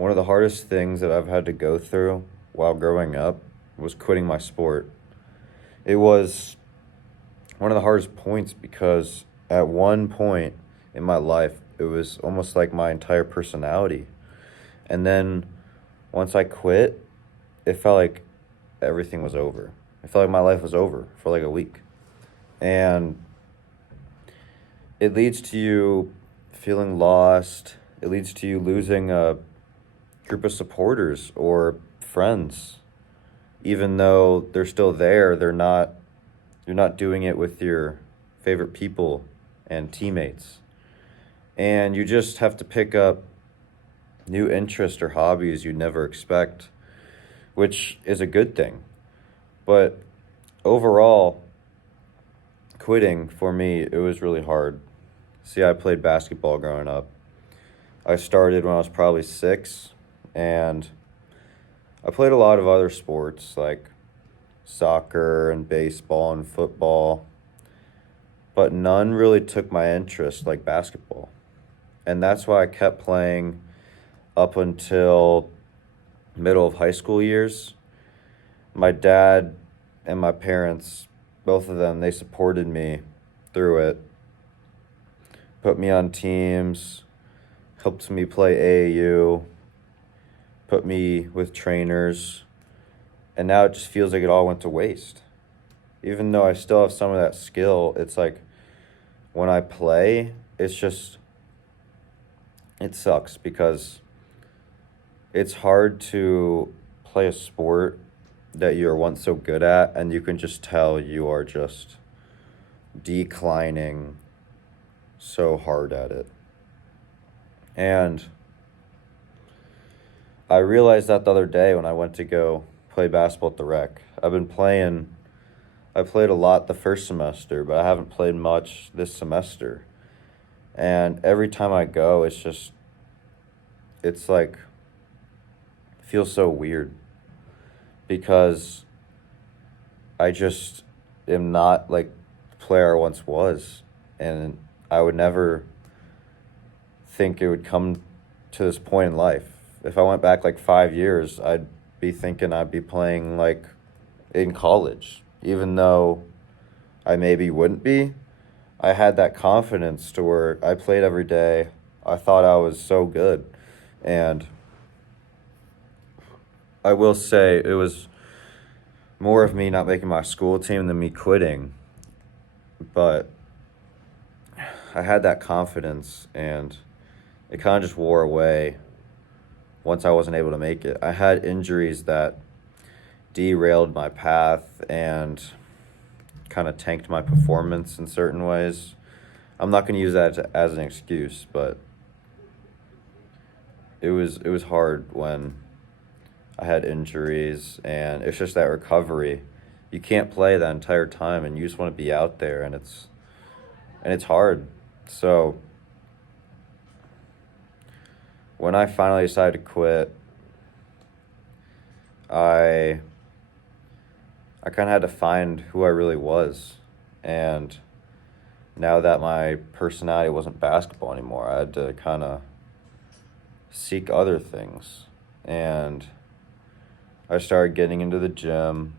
One of the hardest things that I've had to go through while growing up was quitting my sport. It was one of the hardest points because at one point in my life, it was almost like my entire personality. And then once I quit, it felt like everything was over. It felt like my life was over for like a week. And it leads to you feeling lost. It leads to you losing a group of supporters or friends. Even though they're still there, you're not doing it with your favorite people and teammates. And you just have to pick up new interests or hobbies you never expect, which is a good thing. But overall, quitting for me, it was really hard. See, I played basketball growing up. I started when I was probably 6, and I played a lot of other sports like soccer and baseball and football, but none really took my interest like basketball. And that's why I kept playing up until middle of high school years. My dad and my parents, both of them, they supported me through it, put me on teams, helped me play AAU, put me with trainers, and now it just feels like it all went to waste. Even though I still have some of that skill, it's like when I play, it sucks because it's hard to play a sport that you were once so good at, and you can just tell you are just declining so hard at it. And I realized that the other day when I went to go play basketball at the rec. I played a lot the first semester, but I haven't played much this semester. And every time I go, it's like, feels so weird because I just am not like the player I once was. And I would never think it would come to this point in life. If I went back like 5 years, I'd be thinking I'd be playing like in college, even though I maybe wouldn't be. I had that confidence to where I played every day. I thought I was so good. And I will say it was more of me not making my school team than me quitting. But I had that confidence and it kind of just wore away once I wasn't able to make it. I had injuries that derailed my path and kind of tanked my performance in certain ways. I'm not going to use that as an excuse, but it was hard when I had injuries, and it's just that recovery. You can't play that entire time, and you just want to be out there, and it's hard. So when I finally decided to quit, I I kind of had to find who I really was, and now that my personality wasn't basketball anymore, I had to kind of seek other things, and I started getting into the gym.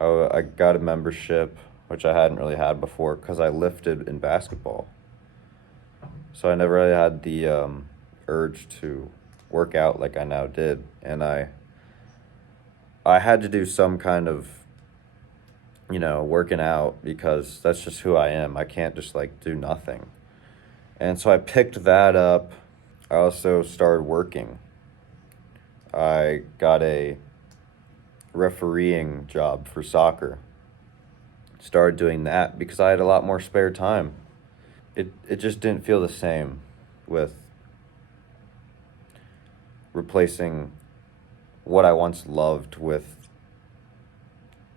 I got a membership, which I hadn't really had before because I lifted in basketball. So I never really had the urge to work out like I now did, and I had to do some kind of working out because that's just who I am. I can't just like do nothing. And so I picked that up. I also started working. I got a refereeing job for soccer. Started doing that because I had a lot more spare time. It just didn't feel the same with replacing what I once loved with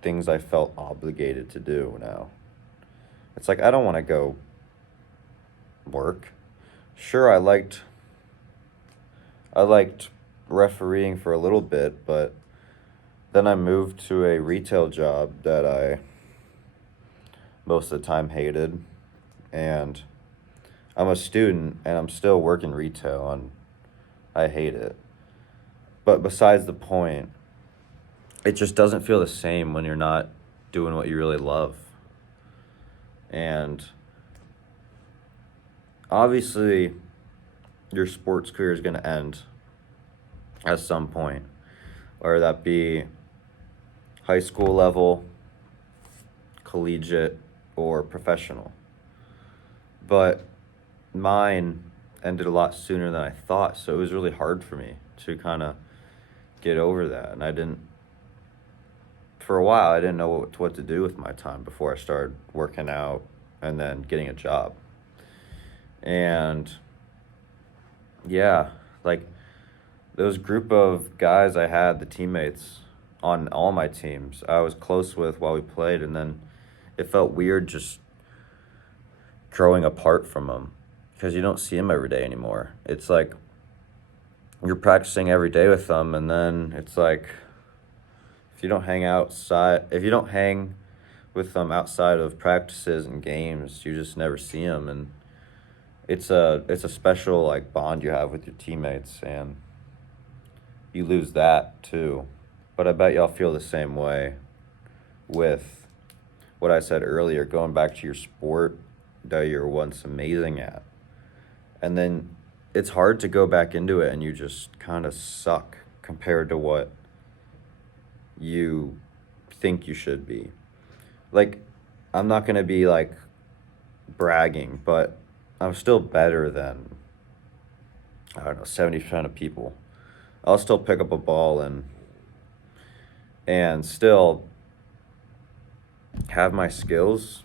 things I felt obligated to do now. It's like I don't want to go work. Sure, I liked refereeing for a little bit, but then I moved to a retail job that I most of the time hated, and I'm a student and I'm still working retail and I hate it. But besides the point, it just doesn't feel the same when you're not doing what you really love. And obviously, your sports career is going to end at some point, whether that be high school level, collegiate, or professional. But mine ended a lot sooner than I thought, so it was really hard for me to kind of get over that. And for a while, I didn't know what to do with my time before I started working out and then getting a job. And yeah, like those group of guys I had, the teammates on all my teams, I was close with while we played, and then it felt weird just growing apart from them because you don't see them every day anymore. It's like you're practicing every day with them, and then it's like if you don't hang with them outside of practices and games, you just never see them. And it's a special like bond you have with your teammates, and you lose that too. But I bet y'all feel the same way with what I said earlier, going back to your sport that you were once amazing at. And then it's hard to go back into it and you just kind of suck compared to what you think you should be. Like, I'm not going to be like bragging, but I'm still better than, I don't know, 70% of people. I'll still pick up a ball and still have my skills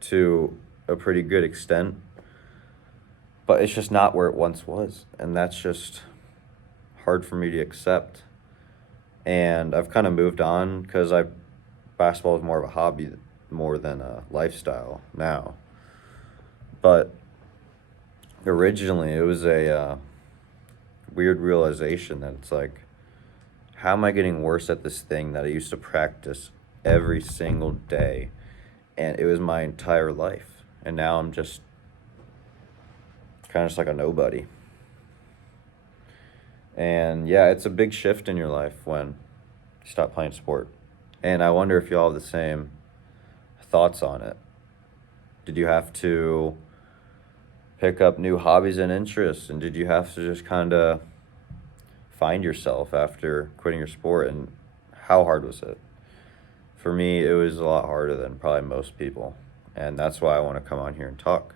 to a pretty good extent, but it's just not where it once was, and that's just hard for me to accept. And I've kind of moved on because basketball is more of a hobby more than a lifestyle now. But originally, it was a weird realization that it's like, how am I getting worse at this thing that I used to practice every single day? And it was my entire life. And now I'm just kind of just like a nobody. And yeah, it's a big shift in your life when you stop playing sport. And I wonder if you all have the same thoughts on it. Did you have to pick up new hobbies and interests? And did you have to just kind of find yourself after quitting your sport? And how hard was it? For me, it was a lot harder than probably most people. And that's why I want to come on here and talk.